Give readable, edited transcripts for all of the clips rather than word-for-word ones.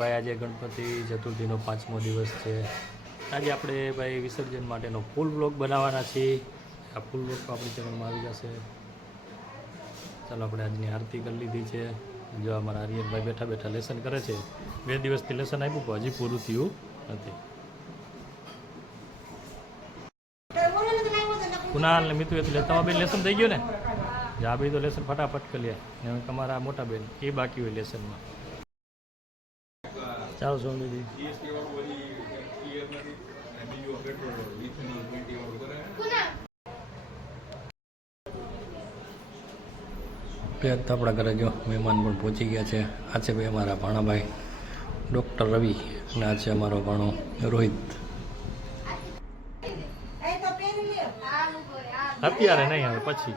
ભાઈ આજે ગણપતિ ચતુર્થીનો 5મો દિવસ છે. આજે આપણે ભાઈ વિસર્જન માટેનો ફૂલ બ્લોગ બનાવવાના છીએ. આ ફૂલ બ્લોગ આપણી ચેનલમાં આવી જશે. ચાલો આપણે આજની આરતી કરી લીધી છે. જો અમારા આર્યનભાઈ બેઠા બેઠા લેસન કરે છે. 2 દિવસથી લેસન આપ્યું પણ હજી પૂરું થયું નથી. કુનાલ ને મિતુ એટલે તમારા બેન લેસન થઈ ગયું ને? આ બી તો લેસન ફટાફટ કરી લે. ને તમારા મોટા બેન એ બાકી હોય લેસનમાં. ચાલો સોમ દીદી. આપણા ઘરે જો મહેમાન પણ પહોંચી ગયા છે. આ છે ભાઈ અમારા ભાણાભાઈ ડૉક્ટર રવિ અને આ છે અમારો ભાણો રોહિત. અત્યારે નહીં, હવે પછી.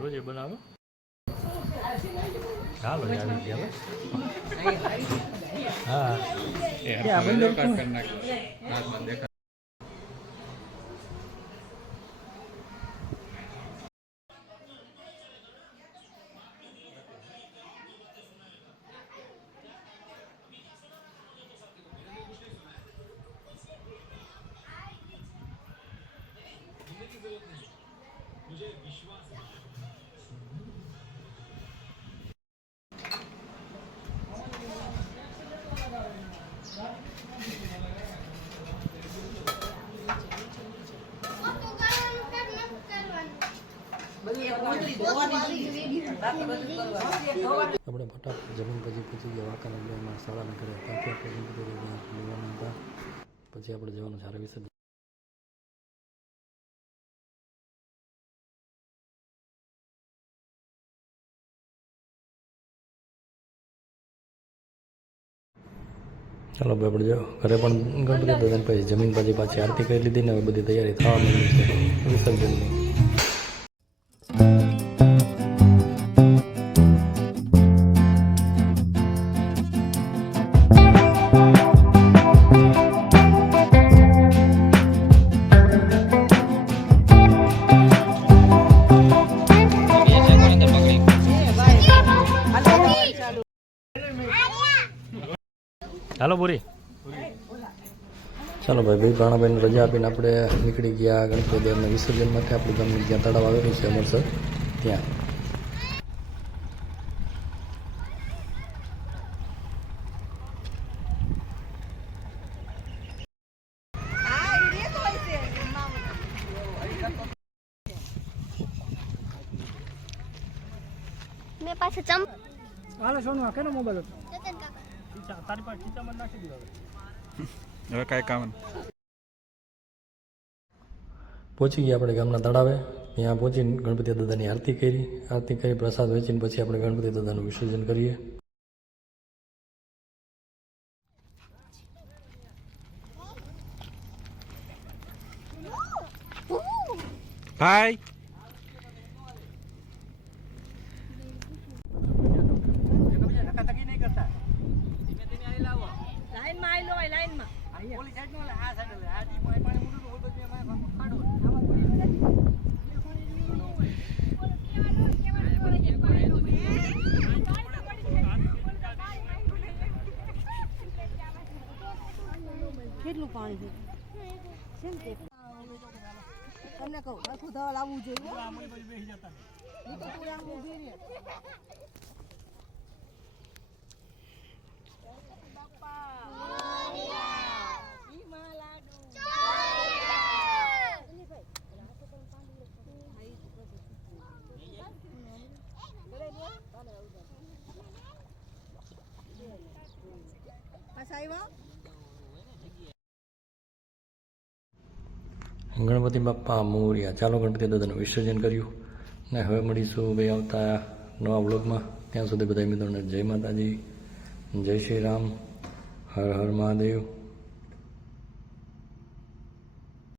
રોજે બનાવો. ચાલો આવી ગયા. હા આપણે ફટાફટ જમીન પછી પૂછી ગયા વાંકાનેરમાં શાળાને ઘરે ત્યાંથી આપણે લેવાના હતા. પછી આપણે જવાનું સારા વિશે. ચાલો ભાઈ આપણે જો ઘરે પણ ગણપતિ દાદાને પછી જમીન પછી પાછી આરતી કરી લીધી ને હવે બધી તૈયારી થવા માંડી છે વિસર્જનની. હાલો બોરી. ચાલો ભાઈ ભાણાભાઈને રજા આપીને આપણે નીકળી ગયા ગણપતિ દેવના વિસર્જન માટે. આપણે ગામની જ્યાં તળાવ આવેલું છે અમરસર ત્યાં. મેં પાસે ચમ હાલો સોનુ આ કેનો મોબાઈલ હતો? જતન કાકા તારી પાસે ખીચામાં નાખી દીધો. હવે કાંઈ કામ પહોંચી ગયા આપણે ગામના તળાવે. ત્યાં પહોંચીને ગણપતિ દાદાની આરતી કરી પ્રસાદ વેચીને પછી આપણે ગણપતિ દાદાનું વિસર્જન કરીએ. ભાઈ લાઈનમાં આવી લો, લાઈનમાં પોલીસ સાઈડ નો આ સાઈડ પાણી છે ને તે તને કહું આખું ધવલ આવવું જોઈએ આ મોઈ બાજુ બેસી જતા નહીં. હું તો તું આમ ઊભી રહે પાછા આવ્યા ગણપતિ બાપ્પા મોર્યા. ચાલો ગણપતિ દાદાનું વિસર્જન કર્યું ને હવે મળીશું ભાઈ આવતા નવા બ્લોગમાં. ત્યાં સુધી બધા મિત્રોને જય માતાજી, જય શ્રી રામ, હર હર મહાદેવ.